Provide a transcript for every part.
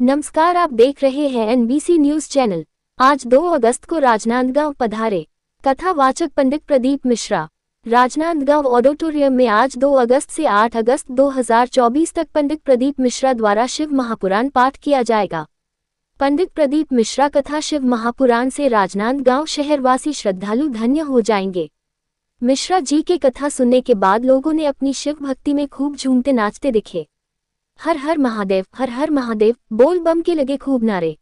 नमस्कार, आप देख रहे हैं एनबीसी न्यूज चैनल। आज 2 अगस्त को राजनांदगांव पधारे कथावाचक पंडित प्रदीप मिश्रा। राजनांदगांव ऑडिटोरियम में आज 2 अगस्त से 8 अगस्त 2024 तक पंडित प्रदीप मिश्रा द्वारा शिव महापुराण पाठ किया जाएगा। पंडित प्रदीप मिश्रा कथा शिव महापुराण से राजनांदगांव शहरवासी श्रद्धालु धन्य हो जाएंगे। मिश्रा जी के कथा सुनने के बाद लोगों ने अपनी शिव भक्ति में खूब झूमते नाचते दिखे। हर हर महादेव, हर हर महादेव बोल बम के लगे खूब नारे।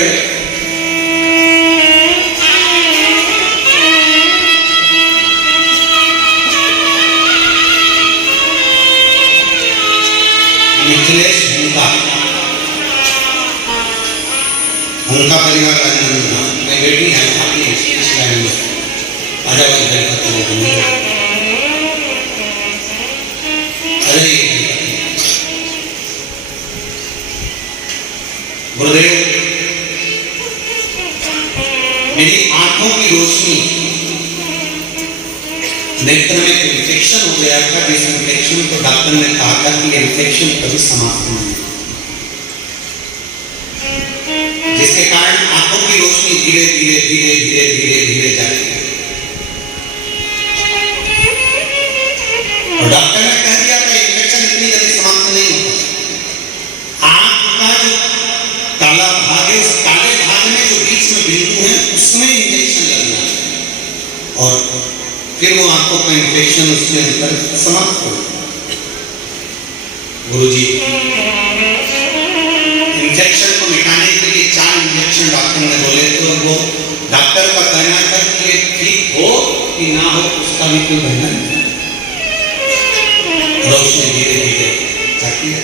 रहे। मिथिलेश उनका परिवार राजनांदगांव में बेटी है आपकी इस लाइन में आजाबाद बेलपत्र में। अरे गुरुदेव, मेरी आंखों की रोशनी, नेत्र में एक इन्फेक्शन हो गया था। जिस इन्फेक्शन को डॉक्टर ने कहा था कि इन्फेक्शन कभी समाप्त नहीं, जिसके कारण आंखों की रोशनी धीरे धीरे धीरे धीरे धीरे धीरे जाती है। और डॉक्टर ने कह दिया था इन्फेक्शन इतनी जल्दी समाप्त नहीं होता। आंख का जो काला भाग है, उस काले भाग में जो बीच में बिंदु है उसमें इंजेक्शन लगना है और फिर वो आंखों का इन्फेक्शन उसमें अंदर समाप्त हो। गुरुजी, इंजेक्शन को मिटाने के लिए 4 इंजेक्शन डॉक्टर ने बोले, तो वो डॉक्टर का कहना था कि ये ठीक हो कि ना हो उसका भी कोई कहना नहीं। रोशनी धीरे धीरे जाती है।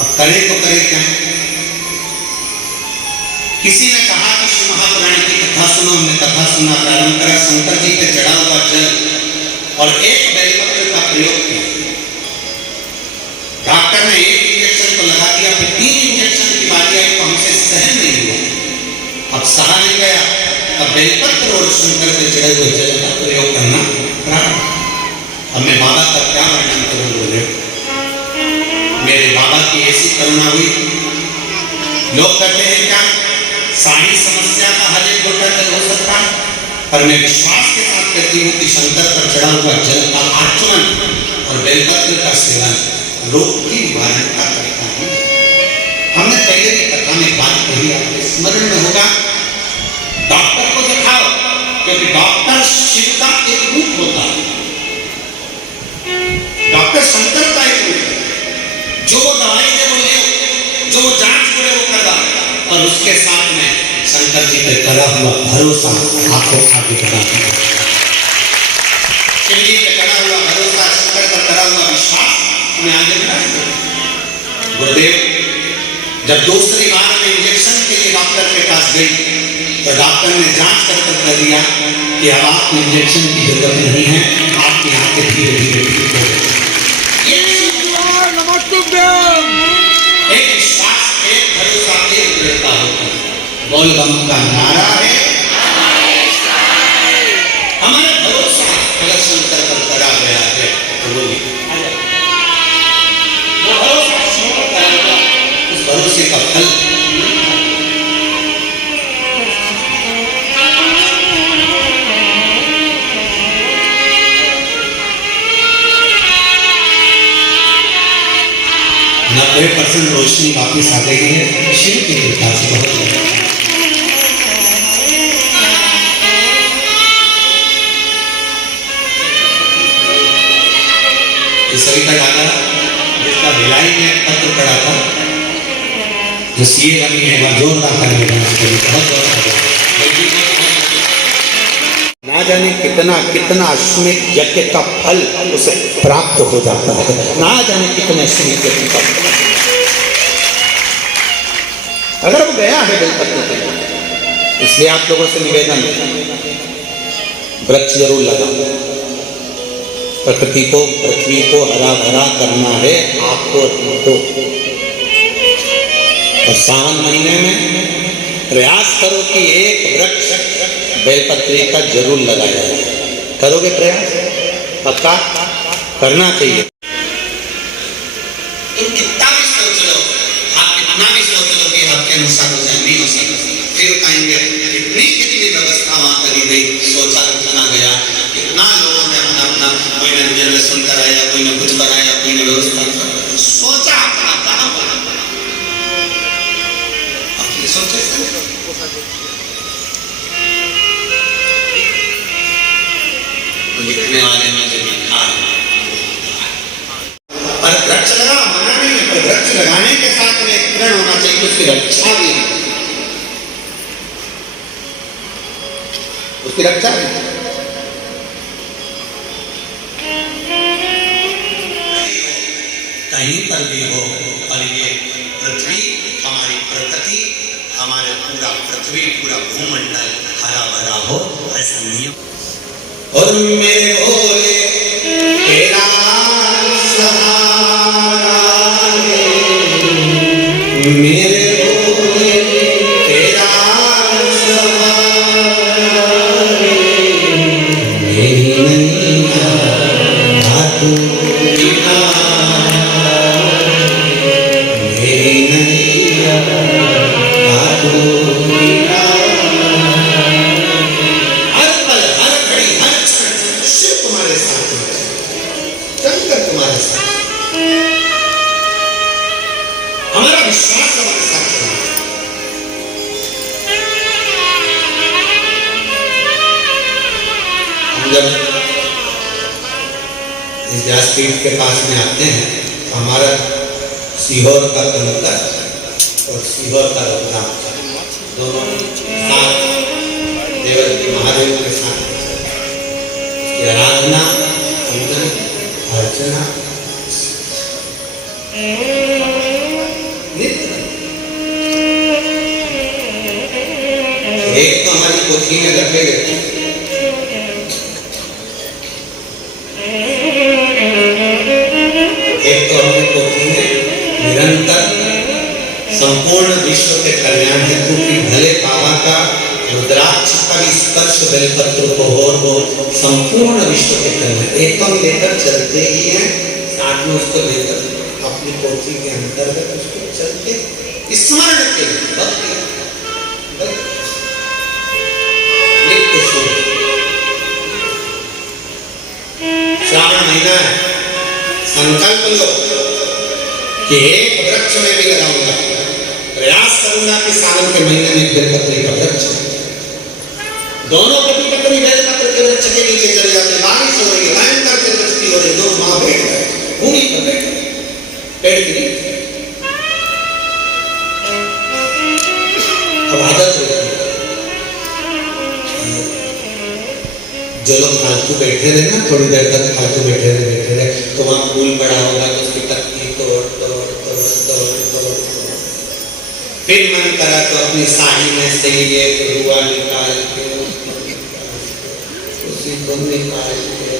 अब करे तो करे क्या? किसी ने कहा कि श्री महापुराण की कथा सुनो। हमने कथा सुनना प्रारंभ करा। शंकर जी पे चढ़ा हुआ जल और एक बेलपत्र का प्रयोग किया। डॉक्टर ने 1 इंजेक्शन को लगा दिया, फिर 3 इंजेक्शन की बारी आई तो हमसे सहन नहीं हुआ। अब सहा नहीं गया, अब बेलपत्र और शंकर पे चढ़े हुए जल का प्रयोग करना प्रारंभ। अब मैं बाबा का क्या वर्णन करूं बोले। मेरे बाबा की ऐसी करुणा हुई। लोग कहते हैं क्या सारी समस्या का हल एक लोटा जल हो सकता है, पर मैं विश्वास के साथ कहती हूँ कि शंकर पर चढ़ा हुआ जल का आचमन और बेलपत्र का सेवन रोग की निवारण का करता है। हमने पहले भी कथा में बात कही, आपके स्मरण में होगा। डॉक्टर को दिखाओ, क्योंकि डॉक्टर शिव का एक रूप होता है। डॉक्टर शंकर का एक रूप है। जो दवाई दे वो ले, जो जांच करे वो करवा, और उसके साथ में शंकर जी पे करा हुआ भरोसा आपको आगे बढ़ाता है। शिव जी पे करा हुआ भरोसा, शंकर पर करा हुआ विश्वास हमें आगे बढ़ाएगा। गुरुदेव, जब दूसरी बार में इंजेक्शन के लिए डॉक्टर के पास गई तो डॉक्टर ने जांच कर कह दिया कि अब आपको इंजेक्शन की जरूरत नहीं है, आपकी आंखें धीरे धीरे ठीक हो गई। एक विश्वास, एक भरोसा, एक दृढ़ता होता है। बोल बम का नारा है हमारा भरोसा। अगर शंकर पर करा गया है तो वो भरोसा शंकर करेगा, उस भरोसे का फल ना। 90% रोशनी वापिस आ गई है शिव की कृपा से। बहुत सविता डाला जिसका भिलाई में पत्र पड़ा था, जो सीए बनी है, वह जोरदार करने बहुत ना जाने कितना कितना अश्वमेध यज्ञ का फल उसे प्राप्त हो जाता है। ना जाने कितने अश्वमेध यज्ञ का फल अगर वो गया है बेलपत्र के। इसलिए आप लोगों से निवेदन, वृक्ष जरूर लगाओ। प्रकृति को, पृथ्वी को हरा भरा करना है आपको तो। और सावन महीने में प्रयास करो कि एक वृक्ष बेलपत्री का जरूर लगाया जाए। करोगे प्रयास? पक्का करना चाहिए। तुम कितना भी सोच लो, आप कितना भी सोच लो कि आपके अनुसार हो जाए, नहीं हो सकता। फिर कहेंगे कितनी कितनी व्यवस्था वहां करी गई, सोचा कितना गया, कितना लोगों ने अपना अपना, कोई ने रिजर्वेशन कराया, कोई ने कुछ कराया, कोई ने व्यवस्था कराया, सोचा अपना कहाँ बना। आपने सोचे लिखने वाले में जो लिखा है। पर वृक्ष लगा मना नहीं है, पर वृक्ष लगाने के साथ में एक प्रण होना चाहिए, उसकी रक्षा भी उसकी रक्षा भी। कहीं पर भी हो, और ये पृथ्वी हमारी प्रकृति, हमारे पूरा पृथ्वी पूरा भूमंडल हरा भरा हो, ऐसा नियम। और मेरे भोले तेरा सहारा है, मेरे भोले तेरा सहारा है, मेरी नैया तू हमारा विश्वास हमारे साथ चला। हम जब इस व्यासपीठ के पास में आते हैं तो हमारा सीहोर का कलंकर और सीहोर का रुद्राम दोनों साथ देवती महादेव के साथ की आराधना, पूजन, अर्चना एक तो हमारी पोथी में रखे गए, एक तो हमारी पोथी में निरंतर संपूर्ण विश्व के कल्याण हेतु की भले पावा का रुद्राक्ष का स्पर्श बेलपत्र को हो संपूर्ण विश्व के कल्याण, एक तो हम लेकर चलते ही हैं, साथ में उसको लेकर अपनी पोथी के अंतर्गत उसको चलते स्मरण के भक्ति नित्य शुभ। श्रावण महीना है, संकल्प लो कि एक वृक्ष में भी लगाऊंगा, प्रयास करूंगा कि सावन के महीने में बेलपत्री का वृक्ष, दोनों पति पत्नी बेलपत्र के वृक्ष के नीचे चले जाते, बारिश हो रही है, भयंकर से वृष्टि हो रही, दोनों माँ बैठ गए भूमि पर बैठ गए, पेड़ के नीचे। अब आदत होती है, जो लोग फालतू बैठे रहे ना, थोड़ी देर तक फालतू बैठे रहे तो वहां फूल बड़ा होगा तो उसकी पत्ती तोड़ तोड़ तोड़ तोड़ तोड़, फिर मन करा तो अपनी साड़ी में से ये रुआ निकाल के उसी को निकाल के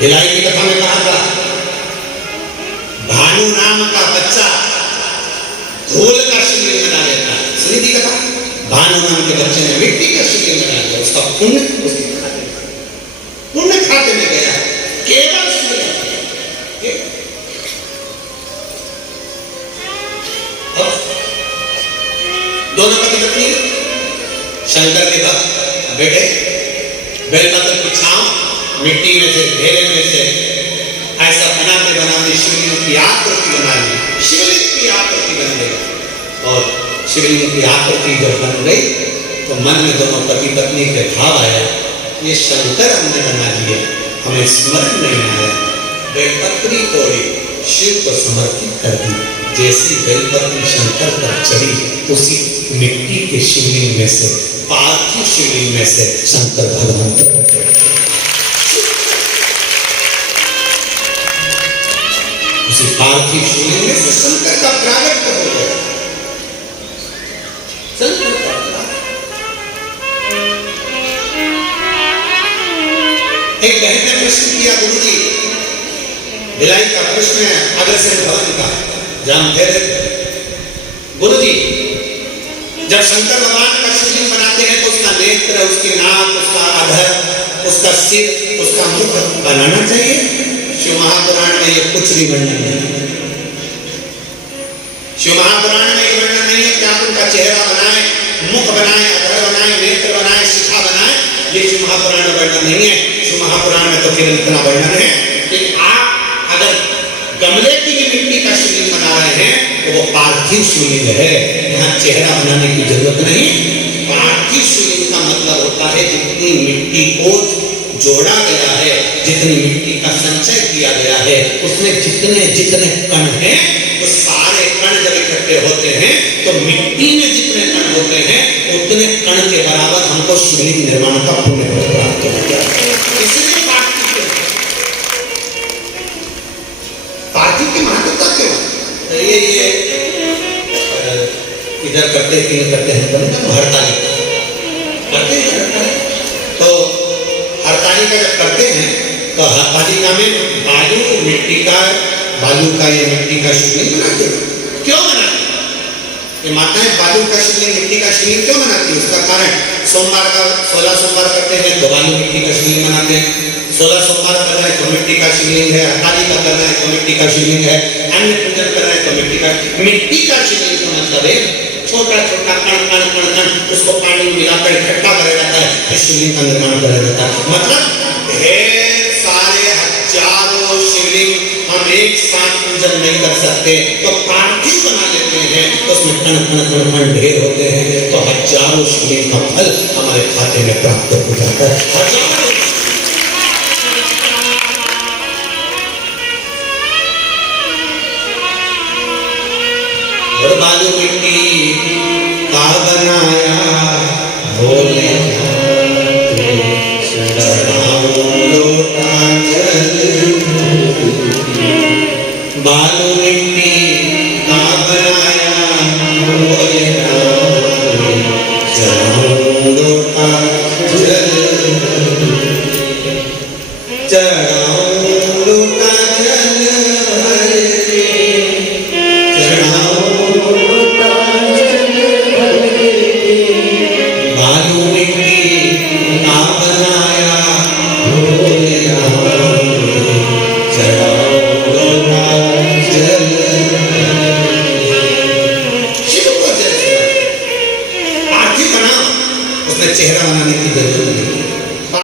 भिलाई की कथा में कहा था, भानु नाम का बच्चा धूल का शिवलिंग बना लेता है। सुनी थी कथा? भानु नाम के बच्चे ने मिट्टी का शिवलिंग बना लिया, उसका पुण्य उसके खाते में गया, केवल शिवलिंग। दोनों पति पत्नी शंकर के भक्त बेटे बेलपत्र की छांव मिट्टी में से ढेरे में से ऐसा बनाते बनाते शिवलिंग की आकृति बना ली, शिवलिंग की आकृति बन गई। और शिवलिंग की आकृति जब बन गई तो मन में दोनों पति पत्नी के भाव आया, ये शंकर हमने बना दिए, हमें स्मरण नहीं आया। बेलपत्री तोड़ी शिव को समर्पित कर दी, जैसी बेलपत्री शंकर पर चढ़ी उसी मिट्टी के शिवलिंग में से, पार्थिव शिवलिंग में से शंकर भगवान उसी पार्थिव शिवलिंग में से शंकर का प्रागट्य हो गया। शंकर का एक बहन ने प्रश्न किया, गुरुजी भिलाई का प्रश्न है अग्रसेन भवन का, जानते रहे गुरुजी, जब शंकर भगवान का शिवलिंग बनाते हैं तो उसका नेत्र, उसकी नाक, उसका अधर, उसका सिर, उसका मुख बनाना चाहिए? शिव महापुराण में ये कुछ भी वर्णन नहीं। शिव महापुराण में ये वर्णन नहीं है कि आप उनका चेहरा बनाए, मुख बनाए, अधर बनाए, नेत्र बनाए, शिखा बनाए, ये शिव महापुराण में वर्णन नहीं है। शिव महापुराण में तो केवल इतना वर्णन है कि आप अगर गमले की भी मिट्टी का शिवलिंग बना रहे हैं पार्थिव शिवलिंग है। यहाँ चेहरा बनाने की जरूरत नहीं। पार्थिव शिवलिंग का मतलब होता है जितनी मिट्टी को जोड़ा गया है, जितनी मिट्टी का संचय किया गया है, उसमें जितने जितने कण हैं, वो सारे कण जब इकट्ठे होते हैं तो मिट्टी में जितने कण होते हैं उतने कण के बराबर हमको शिवलिंग निर्माण का पुण्य प्राप्त होता है। इसलिए पार्थिव की महत्वता क्यों? ये इधर करते कि नहीं करते हैं हड़ताली करते हैं। तो हड़तालिका जब करते हैं तो हड़तालिका में बालू का या मिट्टी का शिवलिंग बनाते हैं। क्यों बनाते हैं? ये माताएं बालू का शिवलिंग, मिट्टी का शिवलिंग क्यों बनाती है? उसका कारण 16 सोमवार करते हैं तो बालू मिट्टी का शिवलिंग बनाते हैं। 16 सोमवार कर रहे हैं तो मिट्टी का शिवलिंग है। हड़तालिका कर रहे हैं तो मिट्टी का शिवलिंग है। अन्न पूजन कर रहे हैं तो मिट्टी का शिवलिंग का मतलब है छोटा छोटा कण उसको पानी में मिलाकर इकट्ठा करा जाता है, फिर शिवलिंग का निर्माण करा जाता है। मतलब ढेर सारे हजारों शिवलिंग हम एक साथ पूजन नहीं कर सकते, तो पार्थिव बना लेते हैं तो उसमें कण ढेर होते हैं, तो हजारों शिवलिंग का फल हमारे खाते में प्राप्त हो जाता है।